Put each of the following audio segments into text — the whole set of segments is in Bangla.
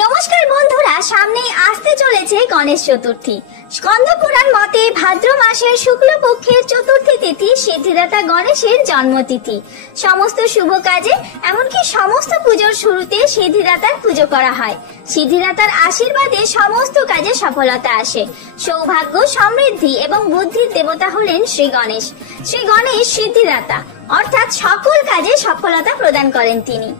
নমস্কার বন্ধুরা, সামনেই আসতে চলেছে গণেশ চতুর্থী। স্কন্দ পুরাণ মতে ভাদ্র মাসের শুক্লপক্ষের চতুর্থী তিথি সিদ্ধিদাতা গণেশের জন্মতিথি। সমস্ত শুভ কাজে এমনকি সমস্ত পুজোর শুরুতে সিদ্ধিদাতার পুজো করা হয়। সিদ্ধিদাতার আশীর্বাদে সমস্ত কাজে সফলতা আসে। সৌভাগ্য, সমৃদ্ধি এবং বুদ্ধির দেবতা হলেন শ্রী গণেশ। শ্রী গণেশ সিদ্ধিদাতা, অর্থাৎ সকল কাজে সফলতা প্রদান করেন তিনি।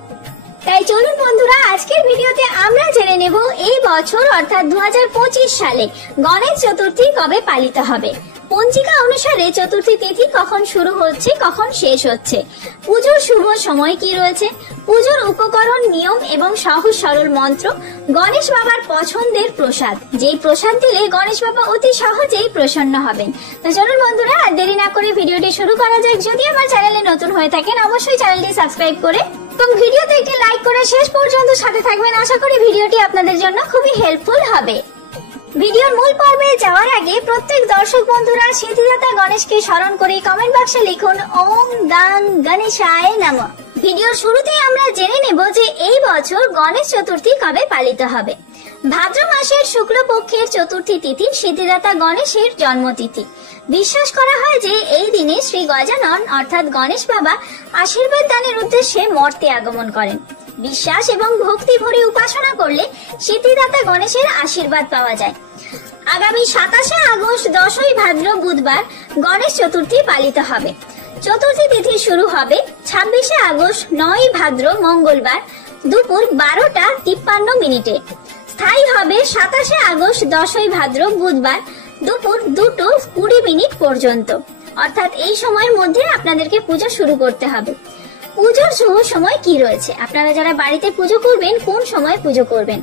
তাই চলুন বন্ধুরা, আজকের ভিডিওতে আমরা জেনে নেব এই বছর অর্থাৎ 2025 সালে গণেশ চতুর্থী কবে পালিত হবে। পঞ্জিকা অনুসারে চতুর্থী তিথি কখন শুরু হচ্ছে, কখন শেষ হচ্ছে, পুজোর শুভ সময় কি রয়েছে, পুজোর উপকরণ, নিয়ম এবং সহজ সরল মন্ত্র, গণেশ বাবার পছন্দের প্রসাদ, যেই প্রসাদ দিলে গণেশ বাবা অতি সহজেই প্রসন্ন হবেন। তো চলুন বন্ধুরা, আর দেরি না করে ভিডিওটি শুরু করা যাক। যদি আমার চ্যানেলে নতুন হয়ে থাকেন অবশ্যই চ্যানেলটি সাবস্ক্রাইব করে এবং ভিডিওতে একটি লাইক করে শেষ পর্যন্ত সাথে থাকবেন। আশা করি ভিডিওটি আপনাদের জন্য খুবই হেল্পফুল হবে। ভিডিওর মূল পর্বে যাওয়ার আগে প্রত্যেক দর্শক বন্ধুরা সিদ্ধিদাতা গণেশকে স্মরণ করে কমেন্ট বক্সে লিখুন ওম গাং গণেশায় নমঃ। ভিডিওর শুরুতেই আমরা জেনে নেব যে এই বছর গণেশ চতুর্থী কবে পালিত হবে। ভাদ্র মাসের শুক্লপক্ষের চতুর্থী তিথি সিদ্ধিদাতা গণেশের জন্মতিথি। বিশ্বাস করা হয় যে এই দিনে শ্রী গজানন অর্থাৎ গণেশ বাবা আশীর্বাদ দানের উদ্দেশ্যে মর্তে আগমন করেন। বিশ্বাস এবং ভক্তি ভরে উপাসনা করলে সিদ্ধিদাতা গণেশের আশীর্বাদ পাওয়া যায়। আগামী 27শে আগস্ট 10ই ভাদ্র বুধবার গণেশ চতুর্থী পালিত হবে। চতুর্থী তিথি শুরু হবে 26শে আগস্ট 9ই ভাদ্র মঙ্গলবার দুপুর 12টা 53 মিনিটে। স্থায়ী হবে 27শে আগস্ট 10ই ভাদ্র বুধবার দুপুর 2টো 20 মিনিট পর্যন্ত। অর্থাৎ এই সময়ের মধ্যে আপনাদেরকে পুজো শুরু করতে হবে। পুজোর শুভ সময় কি রয়েছে, আপনারা যারা বাড়িতে পুজো করবেন কোন সময় পুজো করবেন।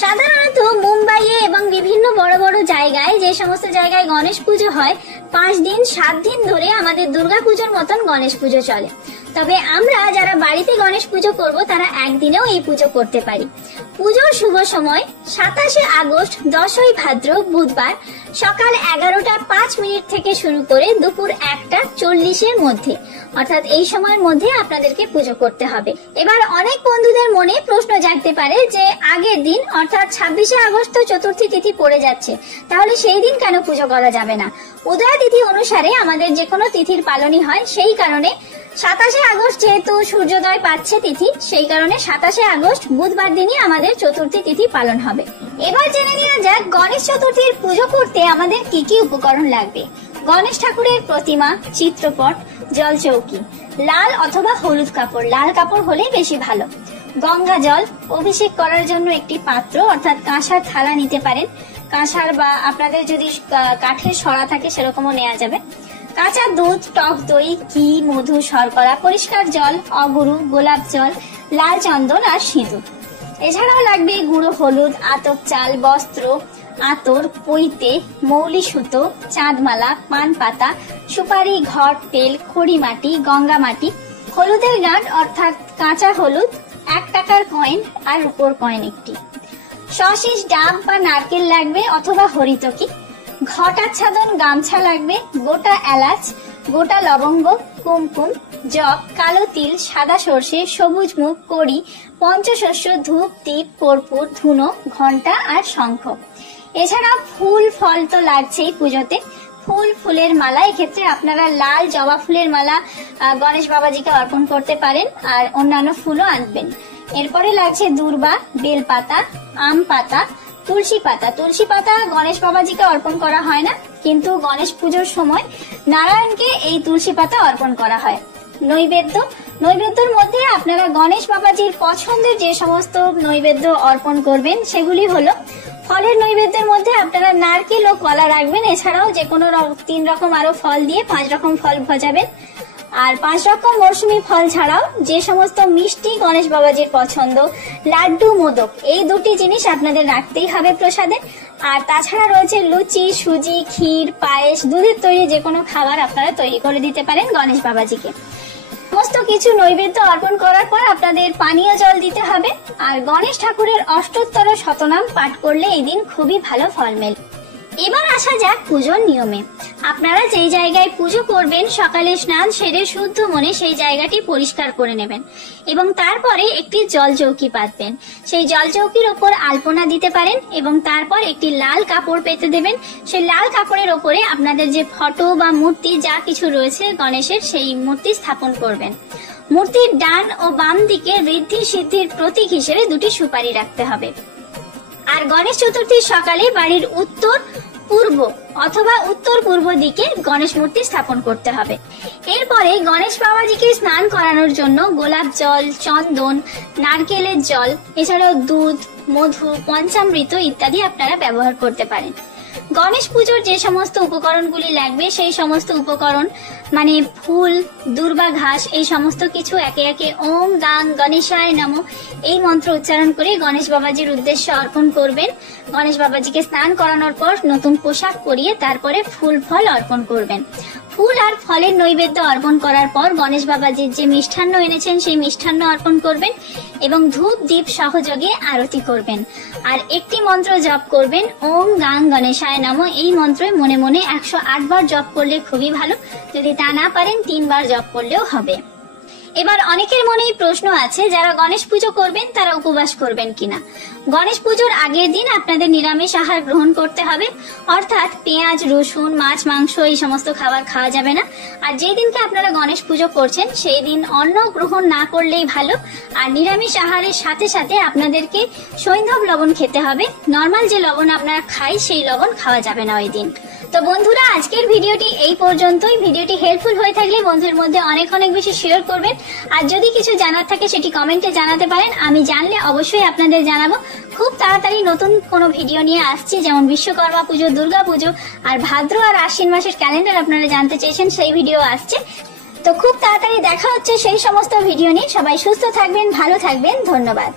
সাধারণত মুম্বাইয়ে এবং বিভিন্ন বড় বড় জায়গায়, যে সমস্ত জায়গায় গণেশ পুজো হয়, 5 দিন 7 দিন ধরে আমাদের দুর্গা পুজোর মতন গণেশ পুজো চলে। তবে আমরা যারা বাড়িতে গণেশ পুজো করব তারা একদিনেও এই পুজো করতে পারি। পুজোর শুভ সময় 27শে আগস্ট 10ই ভাদ্র বুধবার সকাল 11টা 5 মিনিট থেকে শুরু করে দুপুর 1টা 40-এর মধ্যে। অর্থাৎ এই সময়ের মধ্যে আপনাদেরকে পুজো করতে হবে। এবার অনেক বন্ধুদের মনে প্রশ্ন জাগতে পারে যে আগের দিন অর্থাৎ 26শে আগস্ট চতুর্থী তিথি পড়ে যাচ্ছে, তাহলে সেই দিন কেন পুজো করা যাবে না? উদয় তিথি অনুসারে আমাদের যে কোনো তিথির পালনই হয়, সেই কারণে 27শে আগস্ট যেহেতু সূর্যোদয় পাচ্ছে তিথি, সেই কারণে 27শে আগস্ট বুধবার দিনই আমাদের চতুর্থী তিথি পালন হবে। এবার জেনে নেওয়া যাক গণেশ চতুর্থীর পুজো করতে আমাদের কি কি উপকরণ লাগবে। গণেশ ঠাকুরের প্রতিমা, চিত্রপট, জলচৌকি, লাল অথবা হলুদ কাপড়, লাল কাপড় হলে বেশি ভালো, গঙ্গা জল, অভিষেক করার জন্য একটি পাত্র অর্থাৎ কাঁসার থালা নিতে পারেন, কাঁসার বা আপনাদের যদি কাঠের সরা থাকে সেরকমও নেওয়া যাবে, কাঁচা দুধ, টক দই, ঘি, মধু, শর্করা, পরিষ্কার জল, অগুরু, গোলাপ জল, লাল চন্দন আর সিঁদুর। এছাড়াও লাগবে গুঁড়ো হলুদ, আতপ চাল, বস্ত্র, আতর, পৈতে, মৌলি সুতো, চাঁদমালা, পান পাতা, সুপারি, ঘট, তেল, খড়ি মাটি, গঙ্গা মাটি, হলুদের গাঁট অর্থাৎ কাঁচা হলুদ, 1 টাকার কয়েন আর রূপোর কয়েন একটি, সশিস, ডাব বা নারকেল লাগবে অথবা হরিতকি, ঘট আচ্ছাদন গামছা লাগবে, গোটা এলাচ, গোটা লবঙ্গ, কুমকুম, জব, কালো তিল, সাদা সর্ষে, সবুজ মুগ, কড়ি, পঞ্চশস্য, ধূপ, দীপ, কর্পূর, ধুনো, ঘন্টা আর শঙ্খ। এছাড়া ফুল ফল তো লাগছেই পুজোতে। ফুল, ফুলের মালা, এক্ষেত্রে আপনারা লাল জবা ফুলের মালা গণেশ বাবাজিকে অর্পণ করতে পারেন আর অন্যান্য ফুলও আনবেন। এরপরে লাগছে দূর্বা, বেলপাতা, আম পাতা, তুলসী পাতা। তুলসী পাতা গণেশ বাবাজিকে অর্পণ করা হয় না, কিন্তু গণেশ পুজোর সময় নারায়ণকে এই তুলসী পাতা অর্পণ করা হয়। নৈবেদ্য, নৈবেদ্যের মধ্যে আপনারা গণেশ বাবাজির পছন্দের যে সমস্ত নৈবেদ্য অর্পণ করবেন সেগুলি হলো, ফলের নৈবেদ্যের মধ্যে আপনারা নারকেল ও কলা রাখবেন। এছাড়াও যে কোনো 3 রকম আরো ফল দিয়ে 5 রকম ফল ভজাবেন। আর 5 রকম মৌসুমী ফল ছাড়াও যে সমস্ত মিষ্টি গণেশ বাবাজির পছন্দ, লাড্ডু, মোদক, এই 2টি জিনিস আপনাদের রাখতেই হবে প্রসাদে। আর তাছাড়া রয়েছে লুচি, সুজি, ক্ষীর, পায়েস, দুধের তৈরি যে কোনো খাবার আপনারা তৈরি করে দিতে পারেন গণেশ বাবাজিকে। সমস্ত কিছু নৈবেদ্য অর্পণ করার পর আপনাদের পানীয় জল দিতে হবে। আর গণেশ ঠাকুরের অষ্টোত্তর শতনাম পাঠ করলে এই দিন খুবই ভালো ফল মেলে। এবার আসা যাক পুজোর নিয়মে। আপনারা যেই জায়গায় পুজো করবেন সকালে স্নান সেরে শুদ্ধ মনে সেই জায়গাটি পরিষ্কার করে নেবেন এবং তারপরে একটি জল চৌকি পাতবেন। সেই জল চৌকির ওপর আলপনা দিতে পারেন এবং তারপর একটি লাল কাপড় পেতে দেবেন। সেই লাল কাপড়ের ওপরে আপনাদের যে ফটো বা মূর্তি যা কিছু রয়েছে গণেশের সেই মূর্তি স্থাপন করবেন। মূর্তির ডান ও বাম দিকে ঋদ্ধি সিদ্ধির প্রতীক হিসেবে দুটি সুপারি রাখতে হবে। আর গণেশ চতুর্থীর সকালে বাড়ির উত্তর পূর্ব অথবা উত্তর পূর্ব দিকে গণেশ মূর্তি স্থাপন করতে হবে। এরপরে গণেশ বাবাজিকে স্নান করানোর জন্য গোলাপ জল, চন্দন, নারকেলের জল, এছাড়াও দুধ, মধু, পঞ্চামৃত ইত্যাদি আপনারা ব্যবহার করতে পারেন। গণেশ পুজোর যে সমস্ত উপকরণগুলি লাগবে সেই সমস্ত উপকরণ মানে ফুল, দূর্বা ঘাস, এই সমস্ত কিছু একে একে ওম গাং গণেশায় নমঃ এই মন্ত্র উচ্চারণ করে গণেশ বাবাজির উদ্দেশ্যে অর্পণ করবেন। গণেশ বাবাজিকে স্নান করানোর পর নতুন পোশাক পরিয়ে তারপরে ফুল ফল অর্পণ করবেন। ফুল আর ফলের নৈবেদ্য অর্পণ করার পর গণেশ বাবাজির যে মিষ্টান্ন এনেছেন সেই মিষ্টান্ন অর্পণ করবেন এবং ধূপ দ্বীপ সহযোগে আরতি করবেন। আর একটি মন্ত্র জপ করবেন, ওম গাং গণেশায় নমঃ। এই মন্ত্রে মনে মনে 108 বার জপ করলে খুবই ভালো, যদি তা না পারেন 3 বার জপ করলেও হবে। এবার অনেকের মনেই প্রশ্ন আছে, যারা গণেশ পুজো করবেন তারা উপবাস করবেন কিনা। গণেশ পুজোর আগের দিন আপনাদের নিরামিষ আহার গ্রহণ করতে হবে, অর্থাৎ পেঁয়াজ, রসুন, মাছ, মাংস এই সমস্ত খাবার খাওয়া যাবে না। আর যেই দিনকে আপনারা গণেশ পুজো করছেন সেই দিন অন্ন গ্রহণ না করলেই ভালো। আর নিরামিষ আহারের সাথে সাথে আপনাদেরকে সৈন্ধব লবণ খেতে হবে। নর্মাল যে লবণ আপনারা খাই সেই লবণ খাওয়া যাবে না ওই দিন। তো বন্ধুরা, আজকের ভিডিওটি এই পর্যন্তই। ভিডিওটি হেল্পফুল হয়ে থাকলে বন্ধুদের মধ্যে অনেক বেশি শেয়ার করবেন। আর যদি কিছু জানার থাকে সেটি কমেন্টে জানাতে পারেন, আমি জানলে অবশ্যই আপনাদের জানাবো। খুব তাড়াতাড়ি নতুন কোনো ভিডিও নিয়ে আসছি, যেমন বিশ্বকর্মা পুজো, দুর্গা পুজো আর ভাদ্র আর আশ্বিন মাসের ক্যালেন্ডার আপনারা জানতে চেয়েছেন, সেই ভিডিও আসছে। তো খুব তাড়াতাড়ি দেখা হচ্ছে সেই সমস্ত ভিডিও নিয়ে। সবাই সুস্থ থাকবেন, ভালো থাকবেন, ধন্যবাদ।